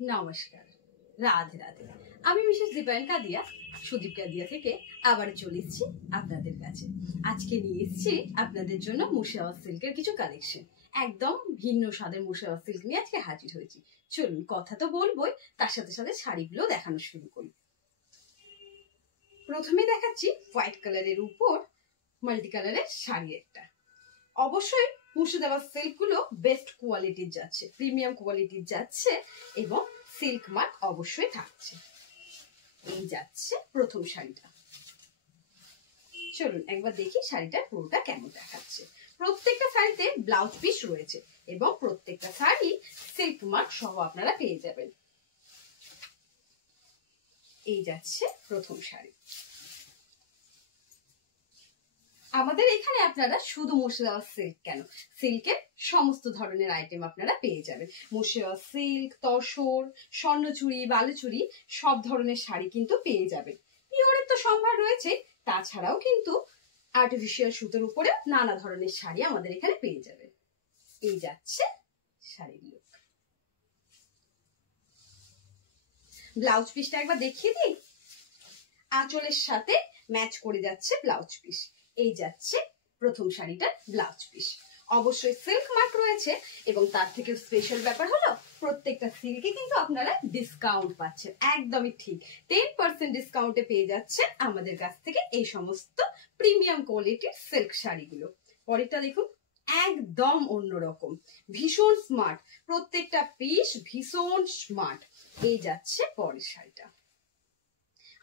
নমস্কার, রাধে রাধে। আমি মিসেস দীপায়ন কাদিয়া, সুদীপ কাদিয়া থেকে আবার চলে এসেছি আপনাদের কাছে। আজকে নিয়ে এসেছি আপনাদের জন্য মুর্শিদাবাদ সিল্কের কিছু কালেকশন। একদম ভিন্ন স্বাদের মুর্শিদাবাদ সিল্ক নিয়ে আজকে হাজির হয়েছি। চলুন, কথা তো বলবোই, তার সাথে সাথে শাড়িগুলো দেখানো শুরু করি। প্রথমে দেখাচ্ছি হোয়াইট কালারের উপর মাল্টি কালারের শাড়ি একটা। অবশ্যই মুর্শিদাবাদ সিল্ক গুলো বেস্ট কোয়ালিটির যাচ্ছে, প্রিমিয়াম কোয়ালিটির যাচ্ছে এবং সিল্ক মার্ক অবশ্যই থাকছে। এই যাচ্ছে প্রথম শাড়িটা। চলুন একবার দেখি শাড়িটা পুরোটা কেমন দেখাচ্ছে। প্রত্যেকটা শাড়িতে ব্লাউজ পিস রয়েছে এবং প্রত্যেকটা শাড়ি সিল্ক মার্ক সহ আপনারা পেয়ে যাবেন। এই যাচ্ছে প্রথম শাড়ি। আমাদের এখানে আপনারা শুধু মুর্শিদাবাদ সিল্ক কেন, সিল্কের সমস্ত ধরনের আইটেম আপনারা পেয়ে যাবেন। মুর্শিদাবাদ সিল্ক, তসর, স্বর্ণচুড়ি, বালুচুড়ি সব ধরনের শাড়ি কিন্তু পেয়ে যাবেন। পিওরের তো সম্ভার রয়েছে, তাছাড়াও কিন্তু আর্টিফিশিয়াল সুতোর উপরে নানা ধরনের শাড়ি আমাদের এখানে পেয়ে যাবেন। এই যাচ্ছে শাড়ির লুক। ব্লাউজ পিসটা একবার দেখিয়ে দিই। আঁচলের সাথে ম্যাচ করে যাচ্ছে ব্লাউজ পিস। এই যাচ্ছে প্রথম শাড়িটার ব্লাউজ পিস। অবশ্যই সিল্ক মার্ক রয়েছে এবং তার থেকে স্পেশাল ব্যাপার হলো প্রত্যেকটা সিল্কে কিন্তু আপনারা ডিসকাউন্ট পাচ্ছেন। একদমই ঠিক, 10% ডিসকাউন্টে পেয়ে যাচ্ছেন আমাদের কাছ থেকে এই সমস্ত প্রিমিয়াম কোয়ালিটির সিল্ক শাড়িগুলো। পরেরটা দেখুন, একদম অন্যরকম, ভীষণ স্মার্ট, প্রত্যেকটা পিস ভীষণ স্মার্ট। এই যাচ্ছে পরের শাড়িটা।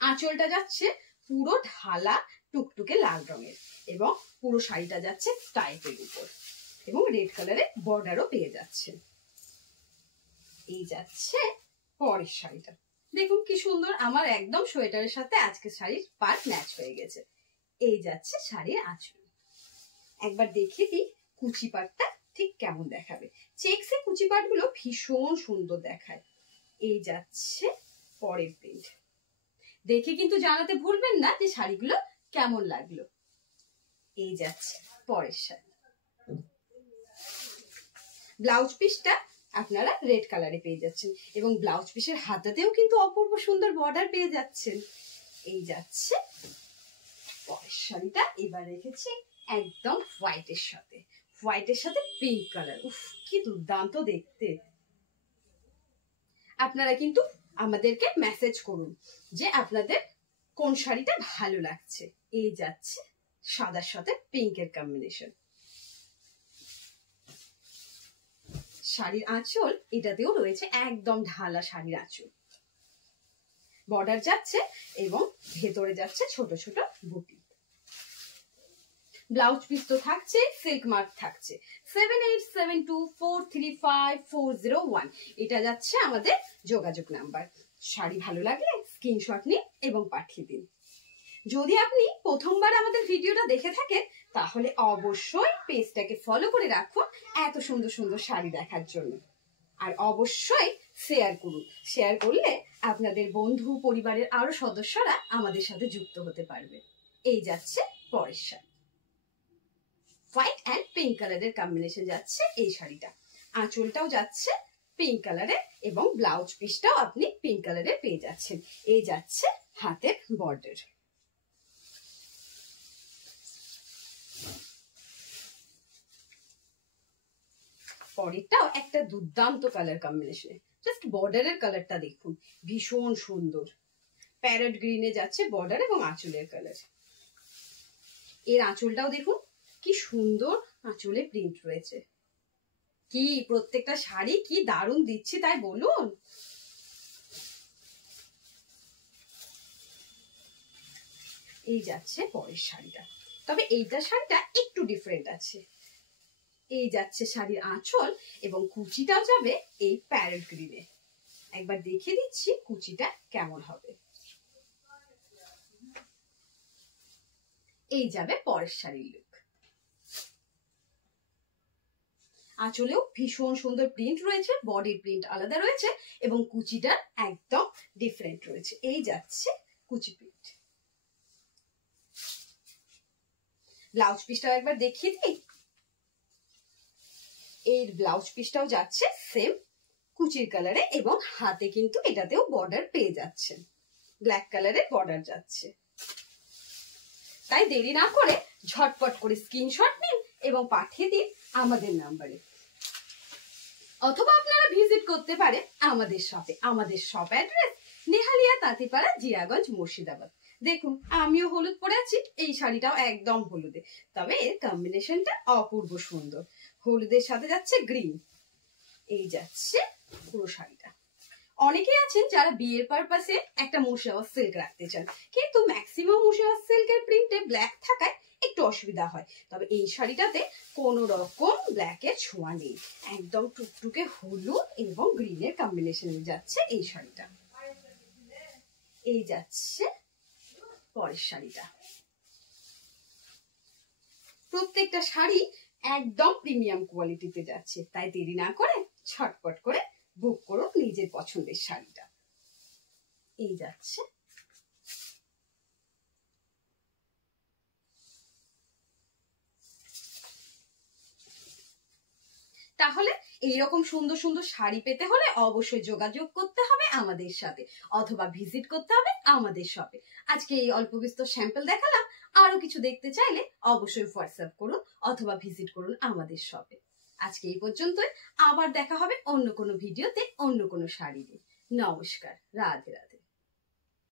আঁচলটা যাচ্ছে পুরো ঢালা টুকটুকে লাল রঙের এবং পুরো শাড়িটা যাচ্ছে স্টাইপের উপর এবং রেড কালারের বর্ডারও পেয়ে যাচ্ছে। এই যাচ্ছে পরের শাড়িটা। দেখুন কি সুন্দর, আমার একদম সোয়েটারের সাথে আজকে শাড়ির পার্ট ম্যাচ হয়ে গেছে। এই যাচ্ছে শাড়ির আঁচল। একবার দেখিয়ে দিই কুচি পাটটা ঠিক কেমন দেখাবে। চেক্সে কুচি পাট গুলো ভীষণ সুন্দর দেখায়। এই যাচ্ছে পরের প্রিন্ট। দেখে কিন্তু জানাতে ভুলবেন না যে শাড়িগুলো কেমন লাগলো। এই যাচ্ছে পরের শাড়ি। ব্লাউজ পিসটা আপনারা রেড কালারে পেয়ে যাচ্ছেন এবং ব্লাউজ পিসের হাতাতেও কিন্তু অপূর্ব সুন্দর বর্ডার পেয়ে যাচ্ছেন। এই যাচ্ছে পরের শাড়িটা। এবার রেখেছি একদম হোয়াইটের সাথে, হোয়াইটের সাথে পিঙ্ক কালার। উফ, কি দুর্দান্ত দেখতে। আপনারা কিন্তু আমাদেরকে মেসেজ করুন যে আপনাদের কোন শাড়িটা ভালো লাগছে। এই যাচ্ছে সাদার সাথে পিঙ্কের কম্বিনেশন। শাড়ির আঁচল এটাতেও রয়েছে একদম ঢালা শাড়ির আঁচল। বর্ডার যাচ্ছে এবং ভেতরে যাচ্ছে ছোট ছোট বুটি। ব্লাউজ পিস তো থাকছে, সিল্ক মার্ক থাকছে। 7872435401 এটা যাচ্ছে আমাদের যোগাযোগ নাম্বার। শাড়ি ভালো লাগলে স্ক্রিনশট নিন এবং পাঠিয়ে দিন। যদি আপনি প্রথমবার আমাদের ভিডিওটা দেখে থাকেন তাহলে অবশ্যই পেজটাকে ফলো করে রাখুন এত সুন্দর সুন্দর শাড়ি দেখার জন্য। আর অবশ্যই শেয়ার করুন, শেয়ার করলে আপনাদের বন্ধু পরিবারের আরো সদস্যরা আমাদের সাথে যুক্ত হতে পারবে। এই যাচ্ছে পরের শাড়ি। হোয়াইট অ্যান্ড পিঙ্ক কালারের কম্বিনেশন যাচ্ছে এই শাড়িটা। আঁচলটাও যাচ্ছে পিঙ্ক কালারের এবং ব্লাউজ পিসটাও আপনি পিঙ্ক কালারের পেয়ে যাচ্ছেন। এই যাচ্ছে হাতের বর্ডার। পরেরটাও একটা দুর্দান্ত কালার কম্বিনেশনে। জাস্ট বর্ডারের কালারটা দেখুন, ভীষণ সুন্দর। প্যারট গ্রিনে যাচ্ছে বর্ডার এবং আঁচলের কালার। এর আঁচলটাও দেখুন কি সুন্দর আঁচলে প্রিন্ট রয়েছে। কি প্রত্যেকটা শাড়ি কি দারুণ দিচ্ছি তাই বলুন। এই যাচ্ছে পরের শাড়িটা, তবে এইটা শাড়িটা একটু ডিফারেন্ট আছে। এই যাচ্ছে শাড়ির আঁচল এবং কুচিটাও যাবে এই প্যারট গ্রিনে। একবার দেখিয়ে দিচ্ছি কুচিটা কেমন হবে। এই যাবে পরের শাড়ির লুক। আঁচলেও ভীষণ সুন্দর প্রিন্ট রয়েছে, বডির প্রিন্ট আলাদা রয়েছে এবং কুচিটা একদম ডিফারেন্ট রয়েছে। এই যাচ্ছে কুচি প্রিন্ট। ব্লাউজ পিসটাও একবার দেখিয়ে দিই। এই ব্লাউজ পিসটাও যাচ্ছে সেম কুচির কালারে এবং হাতে কিন্তু এটাতেও বর্ডার পেয়ে যাচ্ছেন, ব্ল্যাক কালারের বর্ডার যাচ্ছে। তাই দেরি না করে ঝটপট করে স্ক্রিনশট নিন এবং পাঠিয়ে দিন আমাদের নাম্বারে, অথবা আপনারা ভিজিট করতে পারেন আমাদের শপে। আমাদের শপ অ্যাড্রেস নেহালিয়া তাঁতিপাড়া, জিয়াগঞ্জ, মুর্শিদাবাদ। দেখুন আমিও হলুদ পরে আছি, এই শাড়িটাও একদম হলুদে, তবে এর কম্বিনেশনটা অপূর্ব সুন্দর। হলুদের সাথে যাচ্ছে গ্রিন, এই যাচ্ছে পুরো শাড়িটা। অনেকেই আছেন যারা বিয়ের পারপাসে একটা মুর্শিদাবাদ সিল্ক রাখতে চান, কিন্তু ম্যাক্সিমাম মুর্শিদাবাদ সিল্কের প্রিন্টে ব্ল্যাক থাকায় একটু অসুবিধা হয়। তবে এই শাড়িটাতে কোনো রকম ব্ল্যাকের ছোঁয়া নেই, একদম টুকটুকে হলুদ এবং গ্রিনের কম্বিনেশনে যাচ্ছে এই শাড়িটা। এই যাচ্ছে পরের শাড়িটা। প্রত্যেকটা শাড়ি একদম প্রিমিয়াম কোয়ালিটিতে যাচ্ছে, তাই দেরি না করে ছটপট করে বুক করুন নিজের পছন্দের শাড়িটা। এই যাচ্ছে তাহলে এইরকম সুন্দর সুন্দর শাড়ি পেতে হলে অবশ্যই যোগাযোগ করতে হবে আমাদের সাথে, অথবা ভিজিট করতে হবে আমাদের শপে। আজকে এই অল্প বিস্তর স্যাম্পল দেখালাম, আরো কিছু দেখতে চাইলে অবশ্যই হোয়াটসঅ্যাপ করুন অথবা ভিজিট করুন আমাদের শপে। আজকে এই পর্যন্তই, আবার দেখা হবে অন্য কোনো ভিডিওতে অন্য কোনো শাড়ি নিয়ে। নমস্কার, রাধে রাধে।